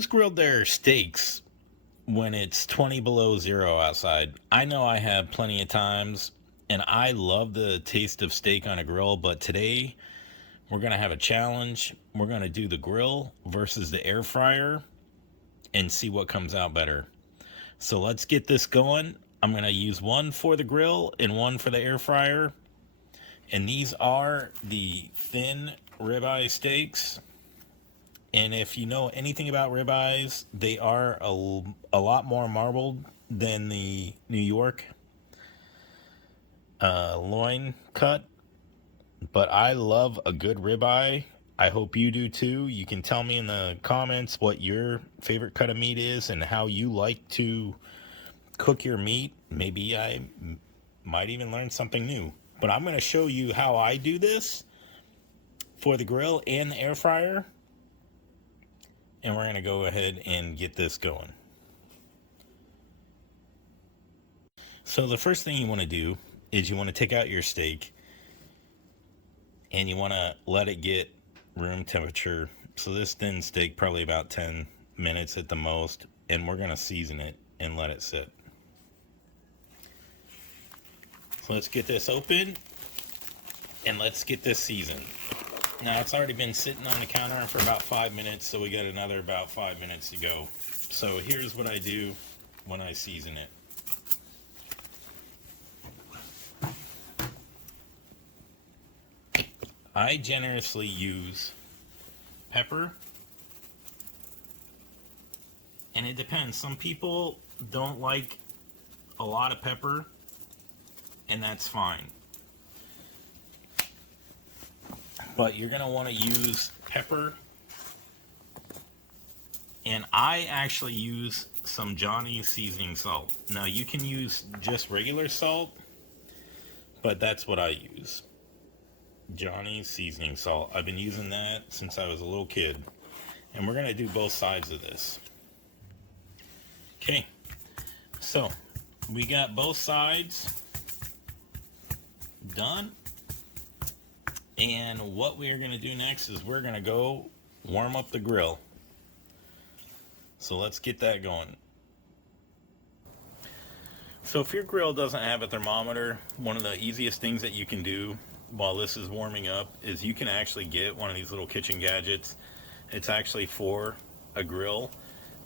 Who's grilled their steaks when it's 20 below zero outside? I know I have plenty of times, and I love the taste of steak on a grill, but today we're going to have a challenge. We're going to do the grill versus the air fryer and see what comes out better. So let's get this going. I'm going to use one for the grill and one for the air fryer. And these are the thin ribeye steaks. And if you know anything about ribeyes, they are a lot more marbled than the New York loin cut. But I love a good ribeye. I hope you do too. You can tell me in the comments what your favorite cut of meat is and how you like to cook your meat. Maybe I might even learn something new. But I'm going to show you how I do this for the grill and the air fryer. And we're going to go ahead and get this going. So the first thing you want to do is you want to take out your steak and you want to let it get room temperature. So this thin steak, probably about 10 minutes at the most, and we're going to season it and let it sit. So let's get this open and let's get this seasoned. Now it's already been sitting on the counter for about 5 minutes, so we got another about 5 minutes to go. So here's what I do when I season it. I generously use pepper, and it depends. Some people don't like a lot of pepper, and that's fine. But you're going to want to use pepper. And I actually use some Johnny's seasoning salt. Now you can use just regular salt, but that's what I use. Johnny's seasoning salt. I've been using that since I was a little kid. And we're going to do both sides of this. Okay. So we got both sides done. And what we are going to do next is we're going to go warm up the grill. So let's get that going. So if your grill doesn't have a thermometer, one of the easiest things that you can do while this is warming up is you can actually get one of these little kitchen gadgets. It's actually for a grill,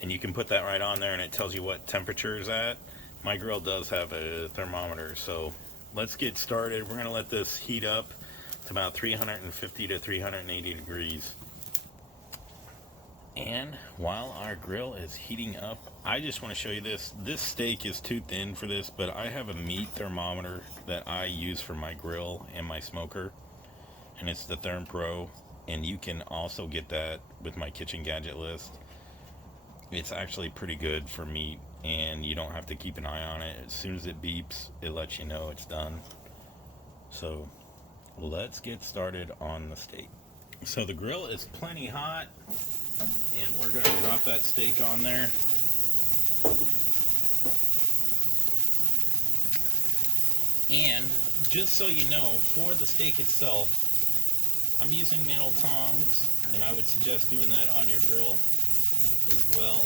and you can put that right on there and it tells you what temperature is at. My grill does have a thermometer, so let's get started. We're going to let this heat up to about 350 to 380 degrees. And while our grill is heating up, I just want to show you this. This steak is too thin for this, but I have a meat thermometer that I use for my grill and my smoker, and it's the Therm Pro, and you can also get that with my kitchen gadget list. It's actually pretty good for meat, and you don't have to keep an eye on it. As soon as it beeps, it lets you know it's done. So let's get started on the steak. So the grill is plenty hot, and we're going to drop that steak on there. And just so you know, for the steak itself, I'm using metal tongs, and I would suggest doing that on your grill as well.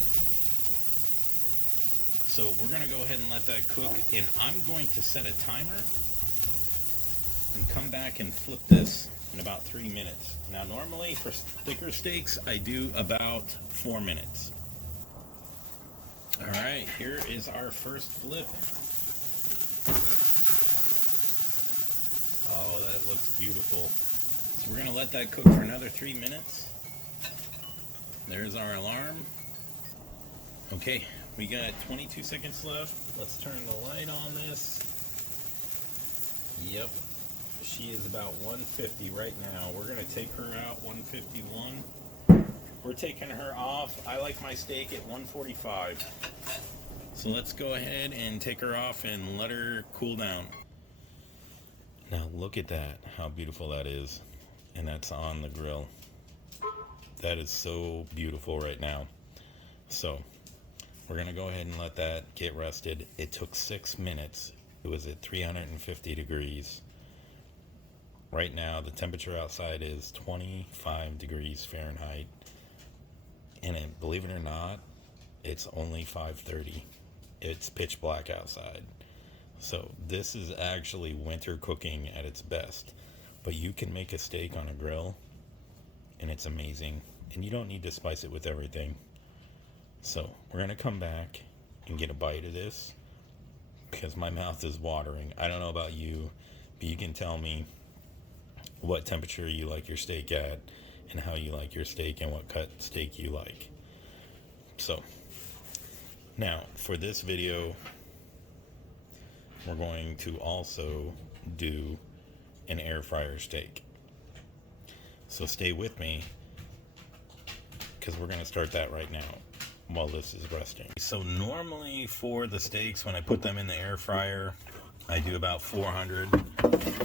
So we're going to go ahead and let that cook, and I'm going to set a timer and come back and flip this in about 3 minutes. Now normally for thicker steaks I do about 4 minutes. Alright, here is our first flip. Oh, that looks beautiful. So we're going to let that cook for another 3 minutes. There's our alarm. Okay, we got 22 seconds left. Let's turn the light on this. Yep. She is about 150 right now. We're going to take her out 151. We're taking her off. I like my steak at 145. So let's go ahead and take her off and let her cool down. Now look at that, how beautiful that is. And that's on the grill. That is so beautiful right now. So we're going to go ahead and let that get rested. It took 6 minutes. It was at 350 degrees. Right now, the temperature outside is 25 degrees Fahrenheit. And believe it or not, it's only 5:30. It's pitch black outside. So this is actually winter cooking at its best. But you can make a steak on a grill and it's amazing. And you don't need to spice it with everything. So we're going to come back and get a bite of this because my mouth is watering. I don't know about you, but you can tell me what temperature you like your steak at and how you like your steak and what cut steak you like. So now for this video, we're going to also do an air fryer steak. So stay with me because we're going to start that right now while this is resting. So normally for the steaks, when I put them in the air fryer, I do about 400,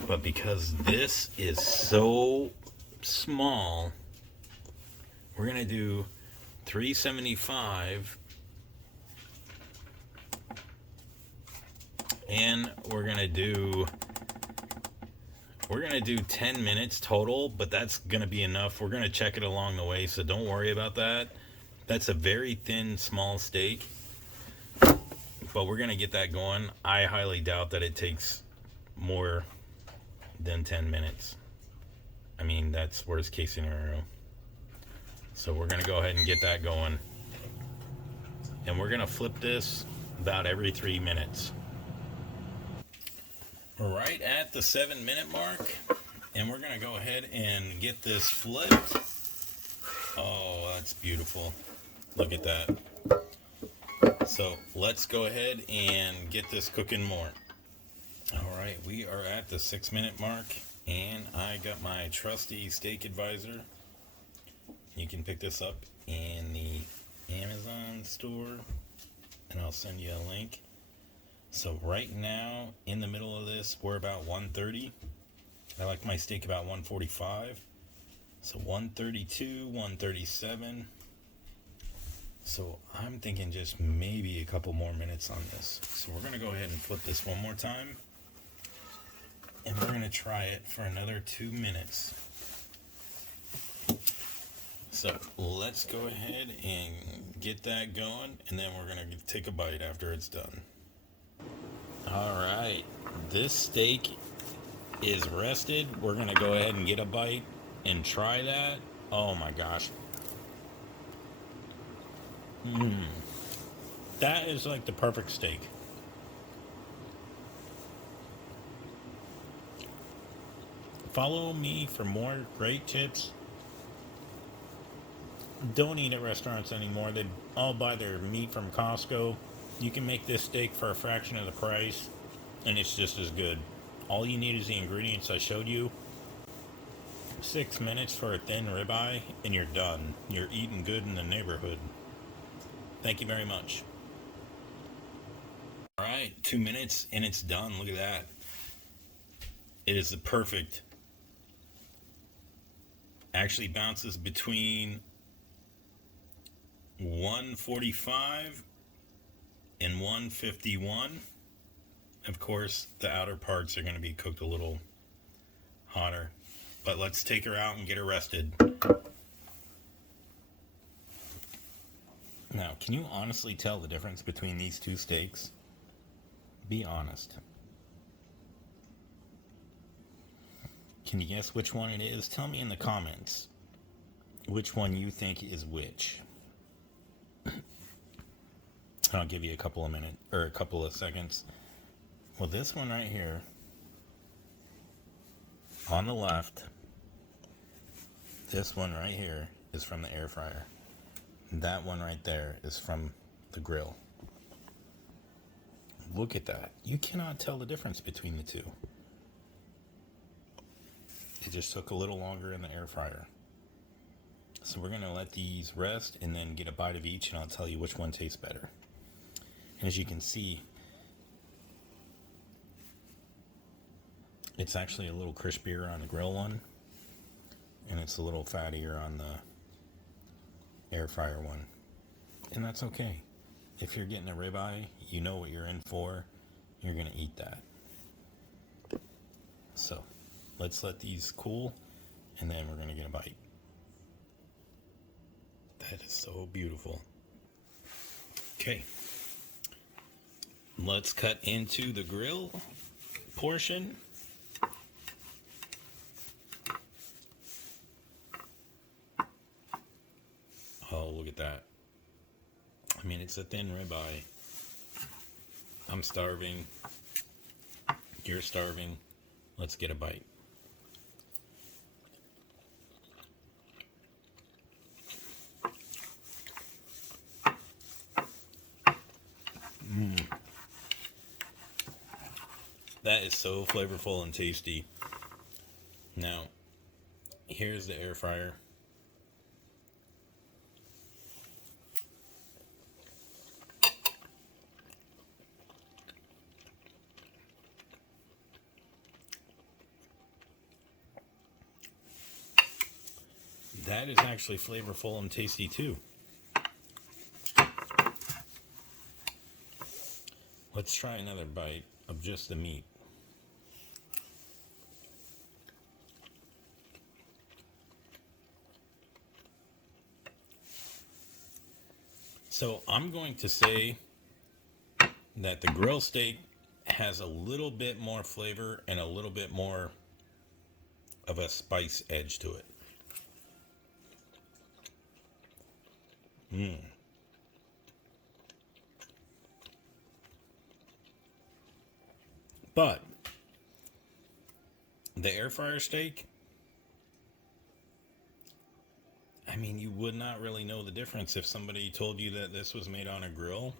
but because this is so small, we're going to do 375, and we're going to do 10 minutes total, but that's going to be enough. We're going to check it along the way, so don't worry about that. That's a very thin, small steak, but we're going to get that going. I highly doubt that it takes more than 10 minutes. I mean, that's worst case scenario. So we're going to go ahead and get that going. And we're going to flip this about every 3 minutes. We're right at the 7-minute mark, and we're going to go ahead and get this flipped. Oh, that's beautiful. Look at that. So let's go ahead and get this cooking more. All right, we are at the 6-minute mark, and I got my trusty steak advisor. You can pick this up in the Amazon store, and I'll send you a link. So right now, in the middle of this, we're about 130. I like my steak about 145. So 132, 137. So I'm thinking just maybe a couple more minutes on this. So we're going to go ahead and flip this one more time. And we're going to try it for another 2 minutes. So let's go ahead and get that going, and then we're going to take a bite after it's done. All right, this steak is rested. We're going to go ahead and get a bite and try that. Oh my gosh. That is like the perfect steak. Follow me for more great tips. Don't eat at restaurants anymore. They all buy their meat from Costco. You can make this steak for a fraction of the price, and it's just as good. All you need is the ingredients I showed you. 6 minutes for a thin ribeye, and you're done. You're eating good in the neighborhood. Thank you very much. All right, 2 minutes, and it's done. Look at that. It is the perfect. Actually bounces between 145 and 151. Of course, the outer parts are going to be cooked a little hotter. But let's take her out and get her rested. Now, can you honestly tell the difference between these two steaks? Be honest. Can you guess which one it is? Tell me in the comments which one you think is which. I'll give you a couple of minutes or a couple of seconds. Well, this one right here on the left, this one right here is from the air fryer. That one right there is from the grill. Look at that. You cannot tell the difference between the two. It just took a little longer in the air fryer. So we're going to let these rest and then get a bite of each, and I'll tell you which one tastes better. And as you can see, it's actually a little crispier on the grill one, and it's a little fattier on the air fryer one. And that's okay. If you're getting a ribeye, you know what you're in for. You're going to eat that. So let's let these cool, and then we're going to get a bite. That is so beautiful. Okay. Let's cut into the grill portion. Oh, look at that. I mean, it's a thin ribeye. I'm starving. You're starving. Let's get a bite. That is so flavorful and tasty. Now, here's the air fryer. That is actually flavorful and tasty too. Let's try another bite of just the meat. So I'm going to say that the grill steak has a little bit more flavor and a little bit more of a spice edge to it. But the air fryer steak, I mean, you would not really know the difference if somebody told you that this was made on a grill.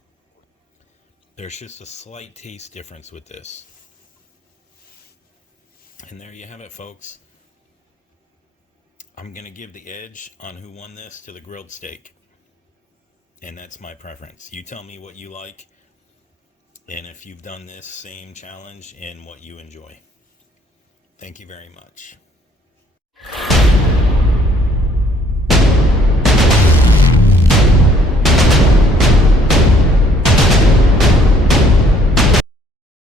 There's just a slight taste difference with this. And there you have it, folks. I'm going to give the edge on who won this to the grilled steak. And that's my preference. You tell me what you like, and if you've done this same challenge and what you enjoy. Thank you very much.